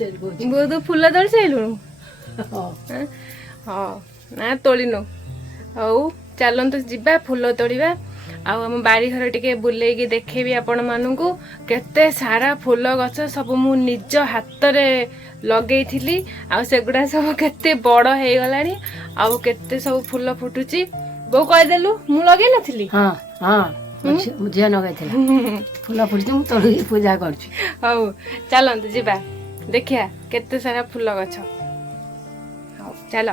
बहुत फूल तोड़ सारू हाँ ना तोड़नु हऊ चलतु जा फूल तोड़ा आम बाड़ी घर टे बुलेगी देखेबी आपण मानू केते सारा फूल गछ सब मु निज हाथ लगे आगुड़ा सब केते बड़ हो गलानी आउ केते सब फूल फुटुची बो कहदेलु मु लगे नथिली हाँ हाँ झील लगे फूल फुटी मुझे तोड़ पूजा कर चलतु जा देखिया केते सारा फूल गछ चल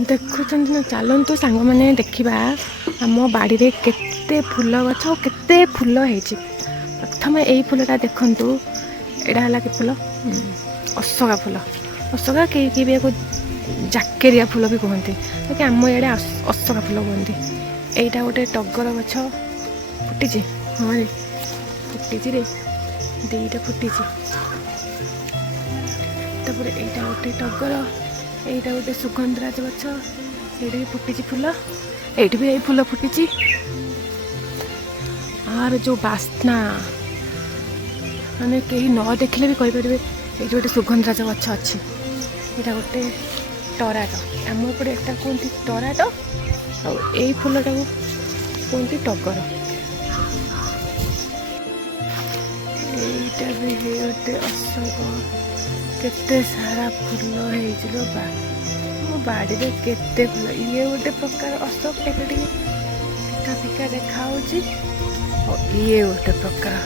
देखुं ना चलतु सांग मैंने देखा आम बाड़ी रे केते फूल गछ केते फूल होती प्रथम यही फूलटा देखु यहाँ है कि फूल अशोका फूल अशोका कई भी जाकेरिया फूल भी कहते कि आम इे अशोका फूल कहते यहाँ गोटे टगर गछ फुटी हाँ रे फुटी रे दीटा फुटी यहाँ गोटे टगर यहाँ गोटे सुगंधराज गछ ये भी फुटी फूल ये भी यही फूल फुटी आर जो बास्ना माने कहीं न देखले भी कहींपारे ये गोटे सुगंधराज गछ अच्छी यहाँ गोटे टराटो आम एपटे एक कहते टराटो आई फूलटा को कहते टगर यहाँ भी गोटे अशोक केते सारा फूल हो मो बाड़ी रे केते फूल ये गोटे प्रकार अशोक टे फिका फिका देखा ये गोटे प्रकार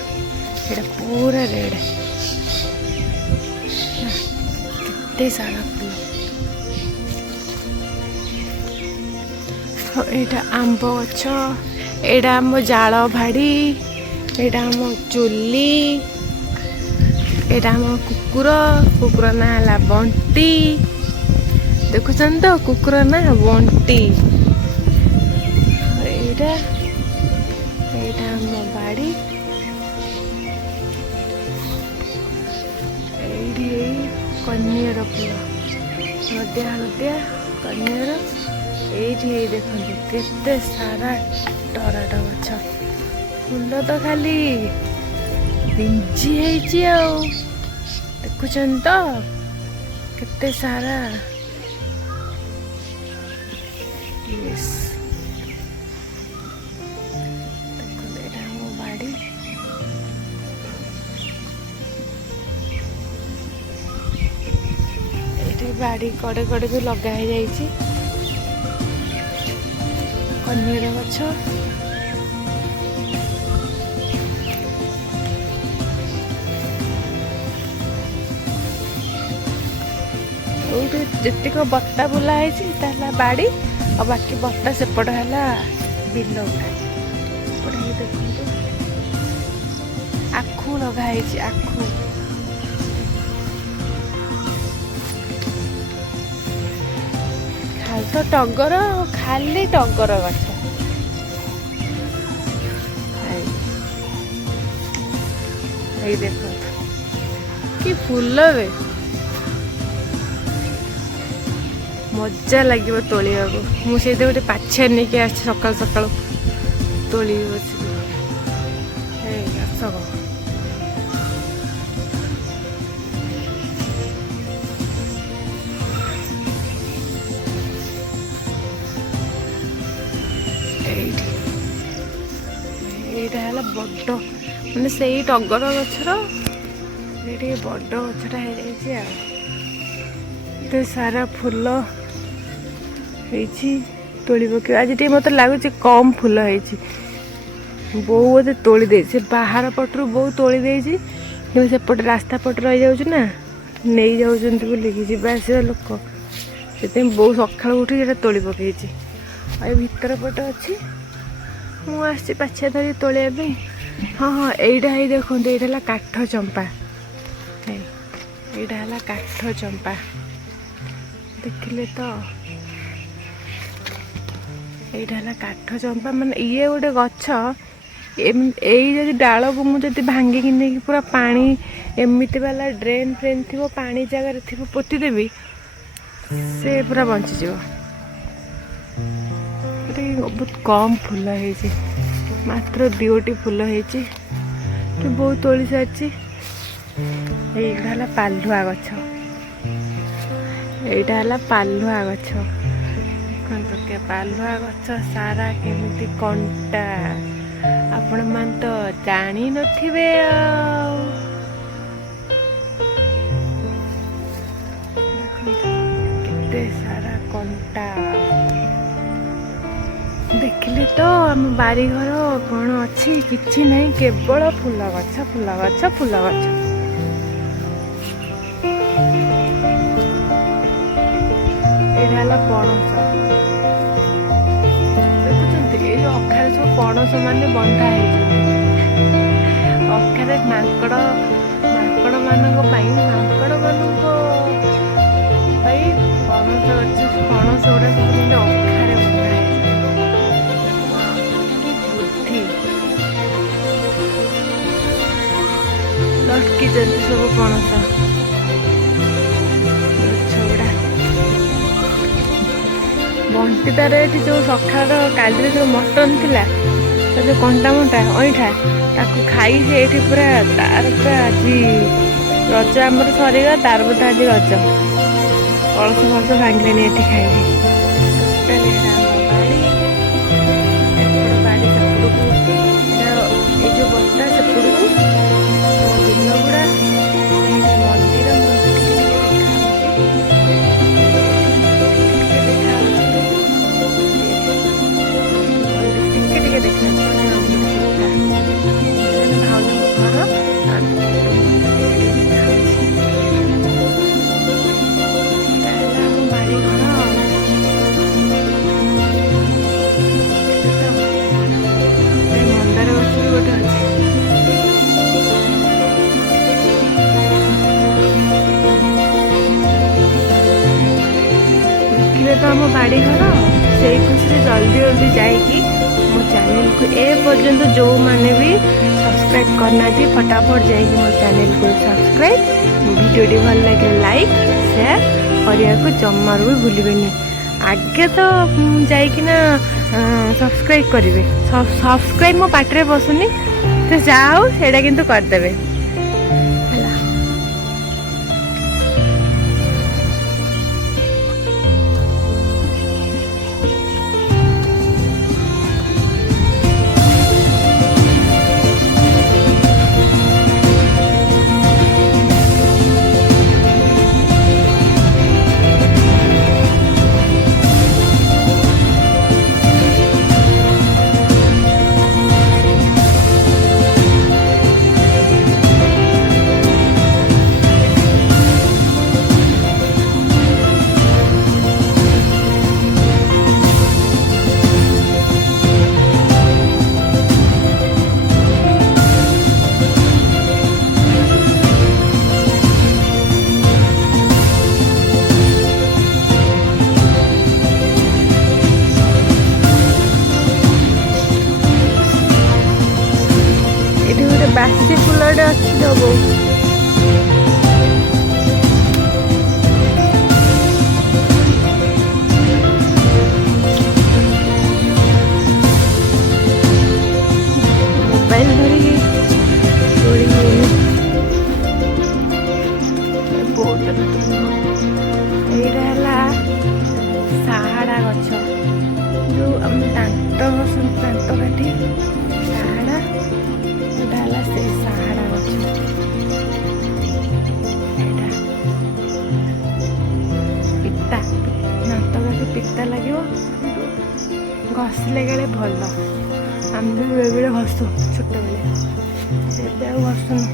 ये पूरा रेड केते सारा फूल यहाँ आंब गछ यहाँ आम जाल भाड़ी यहाँ आम चुली यहाँ आम कुकुर कुकुर ना है बंटी देखुन तो कुकुर ना बंटी यहाँ आम बाड़ी ये कनियर फूल हलदिया हलदिया कनियर ये देखते केते सारा टराटो गछ फूल तो खाली बिंजी देखुन तो केते सारा यस देखो मो बाड़ी ये बाड़ी कड़े कड़े भी लगा ही कनियर गछ जितक बत्ता बुला है बाड़ी और बाकी बत्ता सेपट है बिल गुड़ा देखो आखु लगाई आखु खाली तो टगर खाली टगर गछ देखो कि फूल वे मजा लगे तोलिया मुझे गोटे पाछे नहीं कि सकाल सकाल तोली अशोक यहाँ है बड़ मैंने से टगर गचर ये बड़ गछटा हो सारा फूल तोड़ पक आज मत लगुच कम फूल बो बोधे तोड़ी दे से बाहर पटरू बो तोड़ी दे सेपट रास्ता पट रही जाऊँ ना नहीं जाऊँ बोलिकी जावास लोक से बो सका उठी तोड़ी पकई भीतर पट अच्छी मुझे पाछिया धरी तोलिया हाँ हाँ यहाँ ही देखो यहाँ काठ चंपा यहाँ है काठ चंपा देखिले तो यहाँ है काठ चंपा माने ये गोटे गछ यही डाल को मुझे भांगिकी नहीं पूरा पानी एमती वाला ड्रेन फ्रेन थी पानी जगार थी पोतीदेवी से पूरा बंचीज बहुत कम फूल है मात्र 2टी फूल है बहुत तोली सारी ଏଇଟା ହେଲା ପାଲୁଆ ଗଛ, ଏଇଟା ହେଲା ପାଲୁଆ ଗଛ। ଦେଖନ୍ତୁ କେ ପାଲୁଆ ଗଛ ସାରା କେମିତି କଣ୍ଟା, ଆପଣମାନେ ତ ଜାଣିନଥିବେ ଆଉ। ଦେଖନ୍ତୁ କେତେ ସାରା କଣ୍ଟା। ଦେଖିଲେ ତ ଆମ ବାରିଘର କ'ଣ ଅଛି? କିଛି ନାହିଁ, କେବଳ ଫୁଲ ଗଛ, ଫୁଲ ଗଛ, ଫୁଲ ଗଛ। ଏଇଟା ହେଲା ପଣସ। ଦେଖୁଛନ୍ତି ଏଇ ଯୋଉ ଅଖାରେ ସବୁ ପଣସ ମାନେ ବନ୍ଧା ହେଇଛନ୍ତି। ଅଖାରେ ମାଙ୍କଡ ମାନଙ୍କ ପାଇଁ ପଣସ ଗଛ, ପଣସ ଗୁଡା ସବୁ ଯେମିତି ଅଖାରେ ବନ୍ଧା ହେଇଛି। କି ବୁଦ୍ଧି, ଲଟକିଛନ୍ତି ସବୁ ପଣସ ଗଛ ଗୁଡା। ବଣ୍ଟି ତାର ଏଠି ଯୋଉ ସକାଳ କାଲିରେ ଯୋଉ ମଟନ ଥିଲା, ତା ଯୋଉ କଣ୍ଟା ମଣ୍ଟା ଅଇଁଠା ତାକୁ ଖାଇ ସେ ଏଠି ପୁରା ତାର ପୁରା ଆଜି ରଜ ଆମର ସରିଗଲା, ତାର ବୋଧେ ଆଜି ରଜ। କଳସ ଫଳସ ଭାଙ୍ଗିଲେଣି ଏଠି ଖାଇବି। ଟୋଟାଲି ଏଇଟା ଆମ ବାଡ଼ି, ଏପଟ ବାଡ଼ି ସେପଟକୁ, ଏଇ ଯୋଉ ବଟା ସେପଟକୁ ବିଲ ଗୁଡା, ମନ୍ଦିର ଟିକେ ଦେଖାଯାଉଛି ଭାଉଜଙ୍କ ଘର। ମନ୍ଦାର ଗଛ ବି ଗୋଟେ ଅଛି। ଦେଖିଲେ ତ ଆମ ବାଡ଼ି ଘର। ସେଇ ଖୁସିରେ ଜଲ୍ଦି ଜଲ୍ଦି ଯାଇକି ମୋ ଚ୍ୟାନେଲକୁ ଏ ପର୍ଯ୍ୟନ୍ତ ଯେଉଁମାନେ ବି ସବସ୍କ୍ରାଇବ୍ କରିନାହାନ୍ତି, ଫଟାଫଟ ଯାଇକି ମୋ ଚ୍ୟାନେଲକୁ ସବସ୍କ୍ରାଇବ୍, ଭିଡ଼ିଓଟି ଭଲ ଲାଗିଲେ ଲାଇକ୍ ସେୟାର କରିବାକୁ ଜମାରୁ ବି ଭୁଲିବେନି। ଆଗେ ତ ଯାଇକିନା ସବସ୍କ୍ରାଇବ୍ କରିବେ। ସବସ୍କ୍ରାଇବ୍ ମୋ ପାଟିରେ ବସୁନି, ତ ଯାହା ହଉ ସେଇଟା କିନ୍ତୁ କରିଦେବେ ହେଲା। ବାସି ଫୁଲଟେ ଅଛି ତ ବୋଉ। ମୋବାଇଲ ଧରିକି ଏଇଟା ହେଲା ସାହାଡ଼ା ଗଛ, ଯୋଉ ଆମେ ଦାନ୍ତ ଘଷନ୍ତି, ଦାନ୍ତ କାଠି ସାହାଡ଼ା। ଏଇଟା ହେଲା ସେଇ ସାହାଡ଼ା ଗଛ। ଏଇଟା ପିତା, ଦାନ୍ତ କାଠି ପିତା ଲାଗିବ, ଘଷିଲେ କାଳେ ଭଲ। ଆମେ ବି ବେଳେବେଳେ ଘଷୁ ଛୋଟବେଳେ, ଏବେ ଆଉ ଘଷୁନୁ।